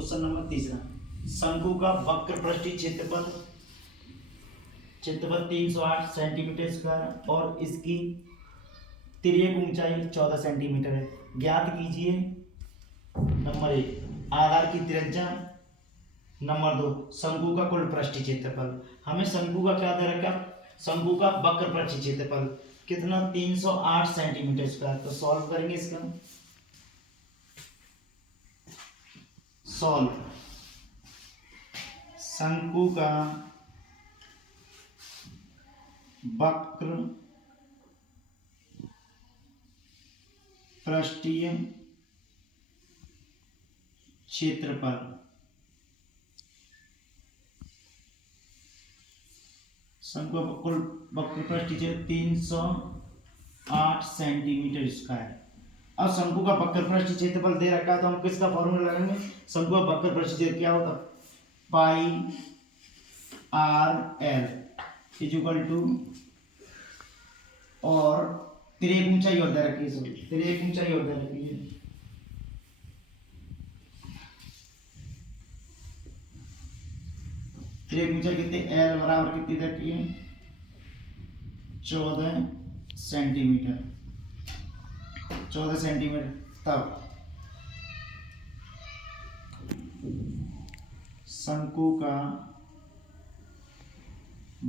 Question number तीसरा, शंकु का वक्र पृष्ठीय क्षेत्रफल 308 सेंटीमीटर स्क्वायर और इसकी तिर्यक ऊंचाई 14 सेंटीमीटर है। ज्ञात कीजिए नंबर 1 आधार की त्रिज्या, नंबर 2 शंकु का कुल पृष्ठीय क्षेत्रफल। हमें शंकु का क्या दे रखा, शंकु का वक्र पृष्ठीय क्षेत्रफल कितना 308 सेंटीमीटर स्क्वायर। तो सॉल्व करेंगे इसका, सॉल्व शंकु का वक्र पृष्ठीय क्षेत्रफल शंकु का कुल वक्र पृष्ठीय 308 सेंटीमीटर स्क्वायर। अब शंकु का वक्र पृष्ठीय क्षेत्रफल दे रखा है तो हम किसका फॉर्मूला लगाएंगे, शंकु का वक्र पृष्ठीय क्या होता, पाई आर एल इक्वल टू, और तिर्यक ऊंचाई और दे रखी है, तिर्यक ऊंचाई और दे रखी है तिर्यक ऊंचाई कितनी, एल बराबर कितनी रखी है 14 सेंटीमीटर, 14 सेंटीमीटर। तब शंकु का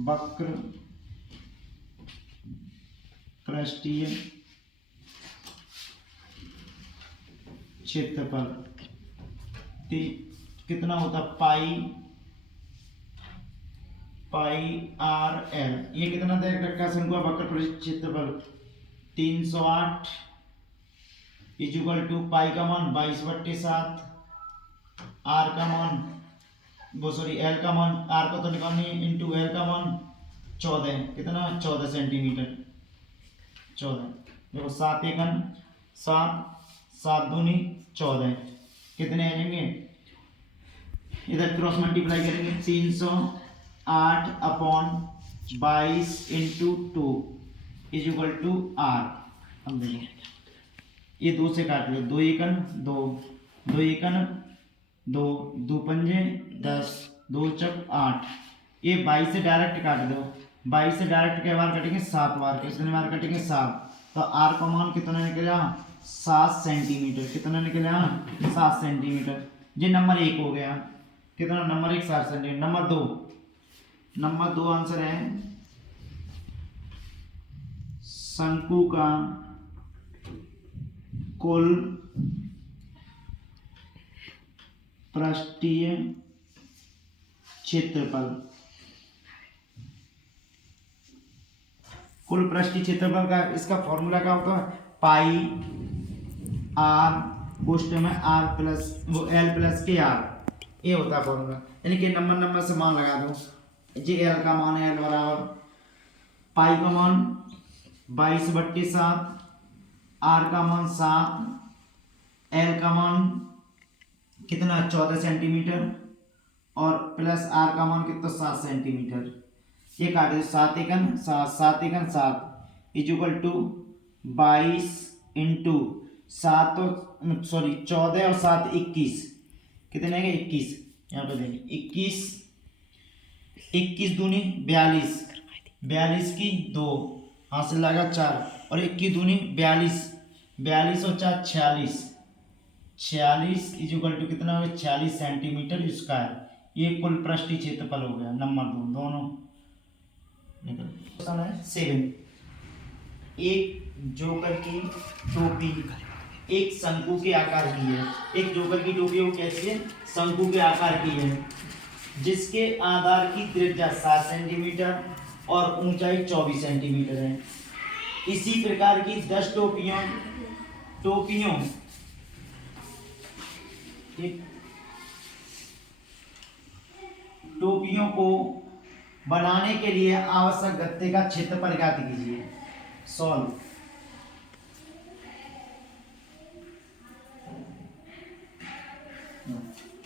वक्र पृष्ठीय क्षेत्रफल कितना होता, पाई आर एल। ये कितना दे रखा है शंकु का वक्र पृष्ठीय क्षेत्रफल 308 इक्वल टू पाई का मान 22/7, आर का मान एल का मान, आर को तो निकालनी है, इंटू एल का मान 14, कितना 14 सेंटीमीटर, 14। देखो 7 एकन 7, 7 दूनी 14, कितने आ जाएंगे, इधर क्रॉस मल्टीप्लाई करेंगे 308/22 इंटू 2 इक्वल टू आर। अब देखिए ये 2 से काट लो, 2 एकन 2, 2 एकन 2, 2 पंजे 10, 2 चक 8, ये 22 से डायरेक्ट काट दो, 22 से डायरेक्ट के बार कटेंगे 7 बार, कितने बार कटेंगे 7, तो आर का मान कितना निकला 7 सेंटीमीटर, कितना निकला 7 सेंटीमीटर। ये नंबर 1 हो गया, कितना नंबर 1 7 सेंटीमीटर। नंबर 2 आंसर है शंकु का कुल पृष्ठीय क्षेत्रफल, कुल पृष्ठीय क्षेत्रफल का इसका फॉर्मूला क्या होता है, पाई आर कोष्टक में आर प्लस वो एल प्लस के आर, ये होता है फॉर्मूला। यानी कि नंबर से मान लगा दो, जी एल का मान है एल बराबर पाई का मान 22/7, आर का मान 7, एल का मान कितना 14 सेंटीमीटर, और प्लस आर का मान कितना 7 सेंटीमीटर। ये काट दो 7 एकन 7, 7 एकन 7 इक्वल टू 22 इंटू 7 तो सॉरी 14 और 7 21, कितने हैं 21, यहाँ पे देखिए 21 दूनी 42, 42 की 2 हासिल लगा 4, और 21 दूनी 42, 42 और 4 46, 46 इक्वल टू कितना हो गया 46 सेंटीमीटर स्क्वायर। ये कुल पृष्ठीय क्षेत्रफल हो गया। नंबर 2 दोनों निकल। क्वेश्चन है 7, एक जोकर की टोपी एक शंकु के आकार की है, एक जोकर की टोपी वो कैसी है, शंकु के आकार की है, जिसके आधार की त्रिज्या 7 सेंटीमीटर और ऊंचाई 24 सेंटीमीटर है। इसी प्रकार की 10 टोपियों को बनाने के लिए आवश्यक गत्ते का क्षेत्रफल ज्ञात कीजिए। सॉल्व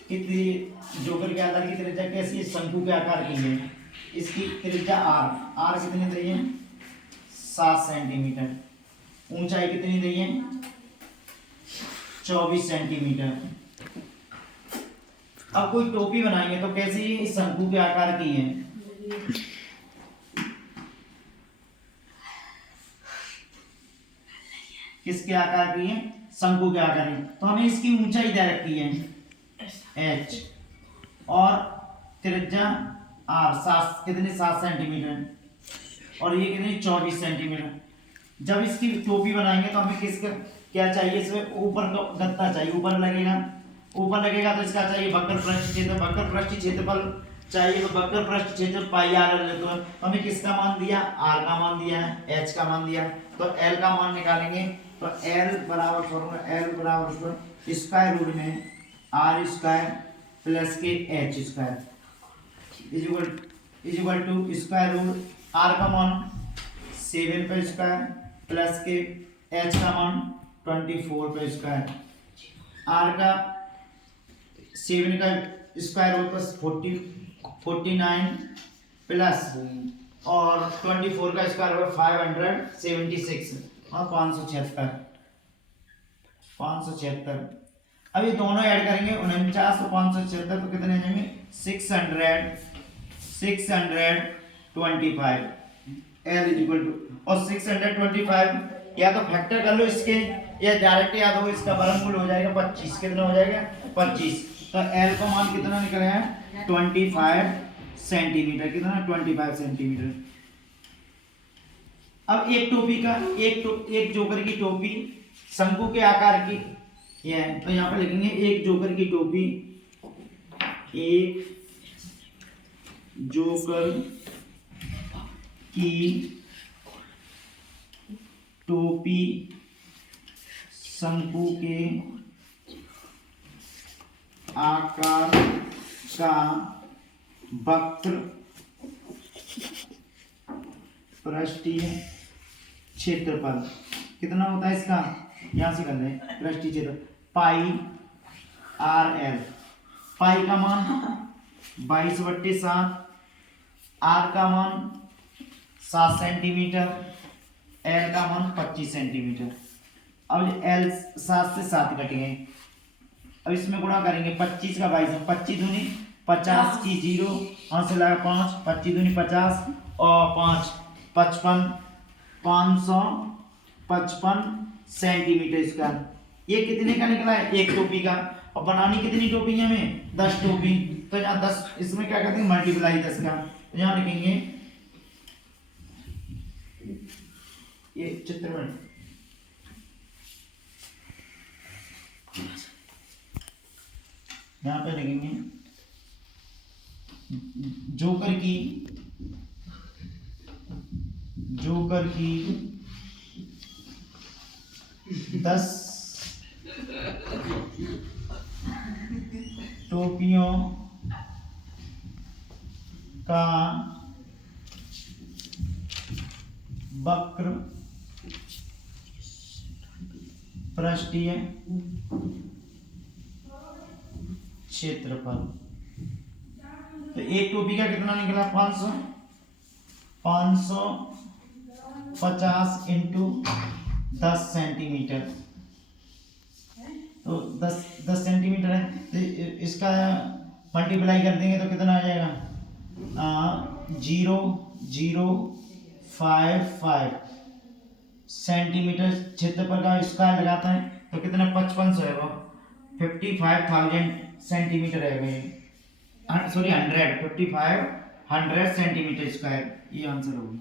कितनी जोकर के आकार की त्रिज्या कैसी है, शंकु के आकार की है, इसकी त्रिज्या आर कितनी दी है 7 सेंटीमीटर, ऊंचाई कितनी दी है 24 सेंटीमीटर। अब कोई टोपी बनाएंगे तो कैसे ये इस शंकु के आकार की है, किसके आकार की है, शंकु के आकार की। तो हमें इसकी ऊंचाई दे रखी है h और त्रिज्या r, 7 कितने 7 सेंटीमीटर और ये कितनी 24 सेंटीमीटर। जब इसकी टोपी बनाएंगे तो हमें किसका क्या चाहिए, इसमें ऊपर का गत्ता चाहिए, ऊपर लगेगा, ऊपर लगेगा तो इसका चाहिए वक्र पृष्ठ क्षेत्र, वक्र पृष्ठ क्षेत्रफल चाहिए, तो वक्र पृष्ठ क्षेत्र पाई आर लेते हैं। तो हमें किसका मान दिया, r का मान दिया है, h का मान दिया है, तो l का मान निकालेंगे। तो l बराबर फॉर्मूला l बराबर स्क्वायर रूट में r स्क्वायर प्लस के h square is equal to square root r का मान 7 पे स्क्वायर प्लस के h का मान 24 पे स्क्वायर। r का 7 का स्क्वायर रूट प्लस 49 प्लस और 24 का स्क्वायर रूट 576 और 576। अब ये दोनों ऐड करेंगे 49 और 576 तो कितने जाएंगे 625 L इज इक्वल टू और 625 या तो फैक्टर कर लो इसके या डायरेक्ट याद हो, इसका वर्गमूल हो जाएगा 25, कितना हो जाएगा 25। तो L का मान कितना निकला है 25 सेंटीमीटर, कितना 25 सेंटीमीटर। अब एक टोपी का एक जोकर की टोपी शंकु के आकार की ये है, तो यहाँ पे लिखेंगे एक जोकर की टोपी, एक जोकर की टोपी शंकु के आकार का वक्र पृष्ठीय क्षेत्रफल कितना होता है इसका, यहां से कर लें पृष्ठीय क्षेत्र पाई आर एल। पाई का मान 22/7, आर का मान 7 सेंटीमीटर, एल का मान 25 सेंटीमीटर। अब एल 7 से 7 कटेंगे, अब इसमें गुणा करेंगे 25 का 22, 25 दूनी 50 की 0 और से लगा 5, 25 दूनी 50 और 5 55, 555 सेंटीमीटर स्क्वायर। ये कितने का निकला है, एक टोपी का। और बनानी कितनी टोपी है हमें, 10 टोपी। तो यहाँ 10 इसमें क्या करते हैं मल्टीप्लाई 10 का, तो यहाँ लिखेंगे ये चित्र में यहाँ पे लिखेंगे जोकर की 10 टोपियों का वक्र पृष्ठीय क्षेत्रफल। तो एक टोपी का कितना निकला 550 इंटू 10 सेंटीमीटर, तो 10 सेंटीमीटर है, तो इसका मल्टीप्लाई कर देंगे तो कितना आ जाएगा 0.055 सेंटीमीटर क्षेत्रफल का स्क्वायर लगाता है तो कितना 5500 है, वो 55,000 सेंटीमीटर है, सॉरी 100 सेंटीमीटर स्क्वायर, ये आंसर होगा।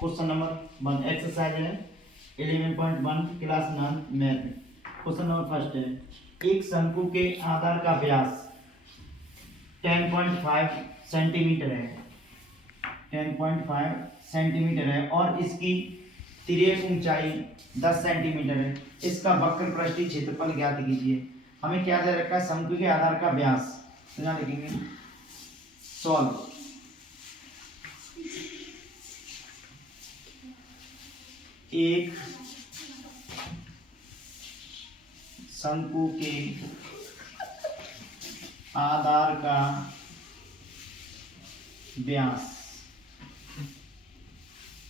क्वेश्चन नंबर 1 एक्सरसाइज है 11.1 class 9 math. Question number first है एक शंकु के आधार का व्यास 10.5 सेंटीमीटर है, 10.5 सेंटीमीटर है और इसकी तिर्यक ऊंचाई 10 सेंटीमीटर है। इसका वक्र पृष्ठीय क्षेत्रफल ज्ञात कीजिए। हमें क्या दे रखा है, शंकु के आधार का व्यास, तो यहाँ लिखेंगे सॉल्व। एक शंकु के आधार का व्यास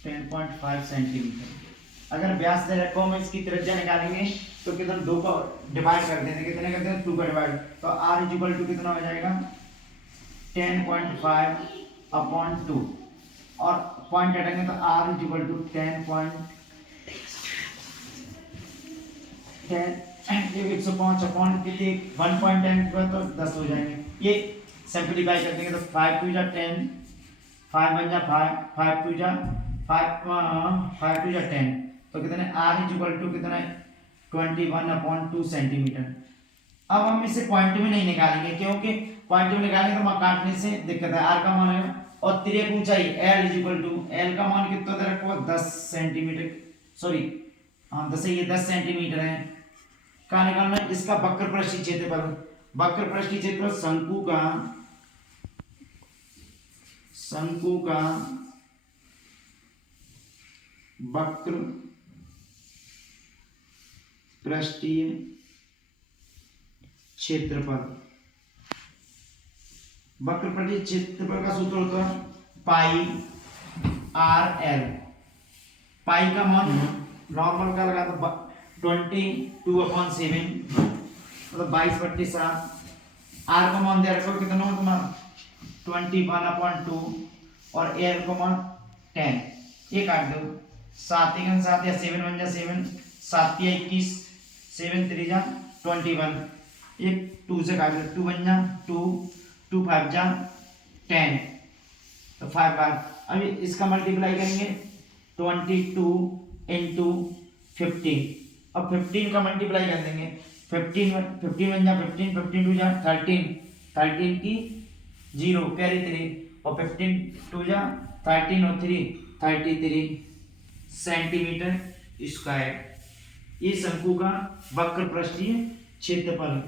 10.5 सेंटीमीटर। अगर व्यास दे रखा हम इसकी त्रिज्या निकालेंगे तो कितना 2 को डिवाइड कर देते, कितने करते हैं 2 का डिवाइड, तो r इक्वल टू कितना हो जाएगा 10.5 अपॉन 2 और पॉइंट हटाएंगे तो r इक्वल टू 105 अपॉन कितने 1.10 तो 10 हो जाएंगे। ये सिंपलीफाई कर देंगे तो 5 2 जा 10, 5 1 जा 5, 5 2 जा 5 2 जा 10, तो कितने r इक्वल टू कितना 21/2 सेंटीमीटर। अब हम इसे पॉइंट में नहीं निकालेंगे क्योंकि पॉइंट में निकालेंगे तो वहां काटने से दिक्कत है। r का मान है और तिर्यक ऊंचाई l इक्वल टू l का मान कितना दे रखा हुआ 10 सेंटीमीटर, सॉरी हाँ 10 ये 10 सेंटीमीटर है। कहाँ निकालना है इसका वक्र पृष्ठीय क्षेत्रफल, वक्र पृष्ठीय क्षेत्रफल शंकु का वक्र पृष्ठीय क्षेत्रफल, वक्र पृष्ठीय क्षेत्रफल का सूत्र होता है पाई आर एल। पाई का मान नॉर्मल का लगा तो 22/7 मतलब 22/7। आर का मान दे रखो कितना हो तुम्हारा 21/2 और एल का मान 10, ये काट दो 7 1 7 या 7 1 जा 7, 7 21, 7 3 जा 21, ये 2 से काट दो 2 1 जा 2, 2 5 जा 10, तो 5 बार। अभी इसका मल्टीप्लाई करेंगे 22 इंटू 15, अब 15 का मल्टीप्लाई कर देंगे 15 1 जा 15, 15 2 जा 13, 13 की 0 कैरी 3 और 15 2 जा 13 और 3 33 सेंटीमीटर स्क्वायर। ये शंकु का वक्र पृष्ठीय क्षेत्रफल।